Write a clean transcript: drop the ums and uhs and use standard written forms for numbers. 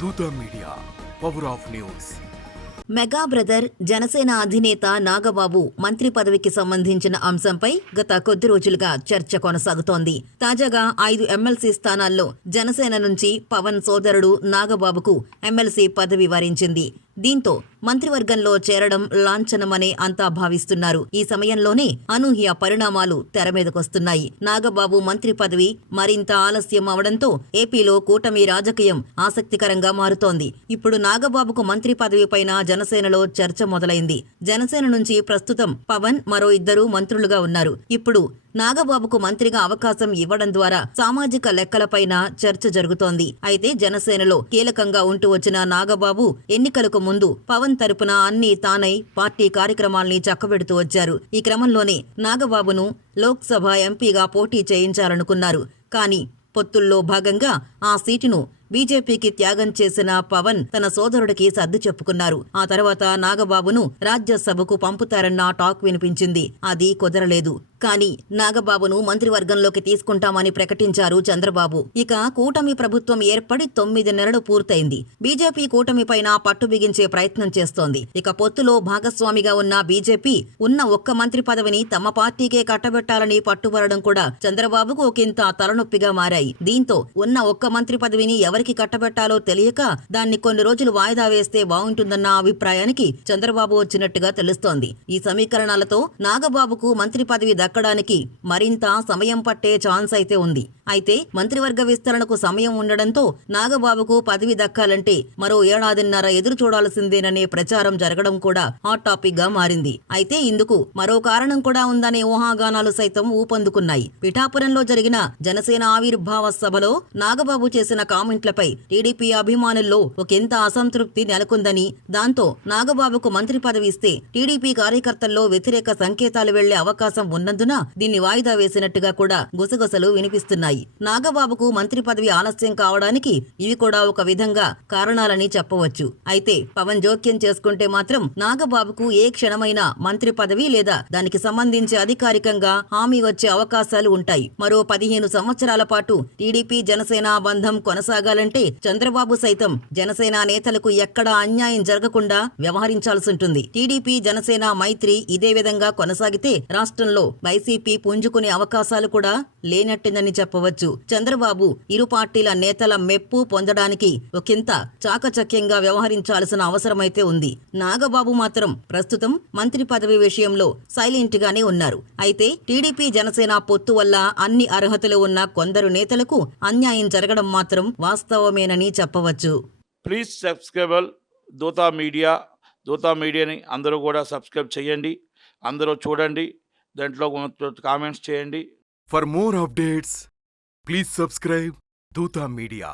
దూత media, power of news. Mega brother Janasena అధినేత నాగబాబు మంత్రి పదవికి సంబంధించిన అంశంపై గత కొద్ది రోజులుగా చర్చ కొనసాగుతోంది. తాజాగా 5 ఎమ్మెల్సీ స్థానాల్లో జనసేన నుంచి పవన్ సోదరుడు నాగబాబుకు ఎమ్మెల్సీ పదవి వరించింది. దీంతో మంత్రివర్గంలో చేరడం లాంఛనమనే అంతా భావిస్తున్నారు. ఈ సమయంలోనే అనూహ్య పరిణామాలు తెరమీదకొస్తున్నాయి. నాగబాబు మంత్రి పదవి మరింత ఆలస్యం అవడంతో ఏపీలో కూటమి రాజకీయం ఆసక్తికరంగా మారుతోంది. ఇప్పుడు నాగబాబుకు మంత్రి పదవిపైన జనసేనలో చర్చ మొదలైంది. జనసేన నుంచి ప్రస్తుతం పవన్ మరో 2 మంత్రులుగా ఉన్నారు. ఇప్పుడు నాగబాబుకు మంత్రిగా అవకాశం ఇవ్వడం ద్వారా సామాజిక లెక్కలపైన చర్చ జరుగుతోంది. అయితే జనసేనలో కీలకంగా ఉంటూ వచ్చిన నాగబాబు ఎన్నికలకు ముందు పవన్ తరపున అన్ని తానై పార్టీ కార్యక్రమాల్ని చక్కబెడుతూ వచ్చారు. ఈ క్రమంలోనే నాగబాబును లోక్సభ ఎంపీగా పోటీ చేయించాలనుకున్నారు. కానీ పొత్తుల్లో భాగంగా ఆ సీటును బీజేపీకి త్యాగం చేసిన పవన్ తన సోదరుడికి సర్ది చెప్పుకున్నారు. ఆ తర్వాత నాగబాబును రాజ్యసభకు పంపుతారన్న టాక్ వినిపించింది. అది కుదరలేదు. కానీ నాగబాబును మంత్రివర్గంలోకి తీసుకుంటామని ప్రకటించారు చంద్రబాబు. ఇక కూటమి ప్రభుత్వం ఏర్పడి 9 నెలలు పూర్తయింది. బీజేపీ కూటమి పైన పట్టు బిగించే ప్రయత్నం చేస్తోంది. ఇక పొత్తులో భాగస్వామిగా ఉన్న బీజేపీ ఉన్న ఒక్క మంత్రి పదవిని తమ పార్టీకే కట్టబెట్టాలని పట్టుబడడం కూడా చంద్రబాబుకు ఒకంత తలనొప్పిగా మారాయి. దీంతో ఉన్న ఒక్క మంత్రి పదవిని ఎవరికి కట్టబెట్టాలో తెలియక దాన్ని కొన్ని రోజులు వాయిదా వేస్తే బాగుంటుందన్న అభిప్రాయానికి చంద్రబాబు వచ్చినట్టుగా తెలుస్తోంది. ఈ సమీకరణాలతో నాగబాబుకు మంత్రి పదవి దక్కడానికి మరింత సమయం పట్టే ఛాన్స్ అయితే ఉంది. అయితే మంత్రివర్గ విస్తరణకు సమయం ఉండడంతో నాగబాబుకు పదవి దక్కాలంటే మరో 1.5 ఏళ్ల ఎదురు చూడాల్సిందేననే ప్రచారం జరగడం కూడా హాట్ టాపిక్ గా మారింది. అయితే ఇందుకు మరో కారణం కూడా ఉందనే ఊహాగానాలు సైతం ఊపందుకున్నాయి. పిఠాపురంలో జరిగిన జనసేన ఆవిర్భావ సభలో నాగబాబు చేసిన కామెంట్లపై టీడీపీ అభిమానుల్లో ఒకంత అసంతృప్తి నెలకొందని, దాంతో నాగబాబుకు మంత్రి పదవి ఇస్తే టీడీపీ కార్యకర్తల్లో వ్యతిరేక సంకేతాలు వెళ్లే అవకాశం ఉన్నందున దీన్ని వాయిదా వేసినట్టుగా కూడా గుసగుసలు వినిపిస్తున్నాయి. నాగబాబుకు మంత్రి పదవి ఆలస్యం కావడానికి ఇవి కూడా ఒక విధంగా కారణాలని చెప్పవచ్చు. అయితే పవన్ జోక్యం చేసుకుంటే మాత్రం నాగబాబుకు ఏ క్షణమైనా మంత్రి పదవి లేదా దానికి సంబంధించి అధికారికంగా హామీ వచ్చే అవకాశాలు ఉంటాయి. మరో 15 సంవత్సరాల పాటు టీడీపీ జనసేన బంధం కొనసాగాలంటే చంద్రబాబు సైతం జనసేన నేతలకు ఎక్కడా అన్యాయం జరగకుండా వ్యవహరించాల్సింటుంది. టీడీపీ జనసేన మైత్రి ఇదే విధంగా కొనసాగితే రాష్ట్రంలో వైసీపీ పుంజుకునే అవకాశాలు కూడా లేనట్టిందని చెప్పవచ్చు. చంద్రబాబు ఇరు పార్టీల నేతల మెప్పు పొందడానికి ఒకంత చాకచక్యంగా వ్యవహరించాల్సిన అవసరమైతే ఉంది. నాగబాబు మాత్రం ప్రస్తుతం మంత్రి పదవి విషయంలో సైలెంట్ గానే ఉన్నారు. అయితే టీడీపీ జనసేన పొత్తు వల్ల అన్ని అర్హతలు ఉన్న కొందరు నేతలకు అన్యాయం జరగడం మాత్రం వాస్తవమేనని చెప్పవచ్చు. ప్లీజ్ సబ్స్క్రైబ్ దూత మీడియా. దూత మీడియాని అందరూ కూడా సబ్స్క్రైబ్ చేయండి. అందరూ చూడండి, దాంట్లో కామెంట్స్ చేయండి. For more updates, please subscribe Dutta Media.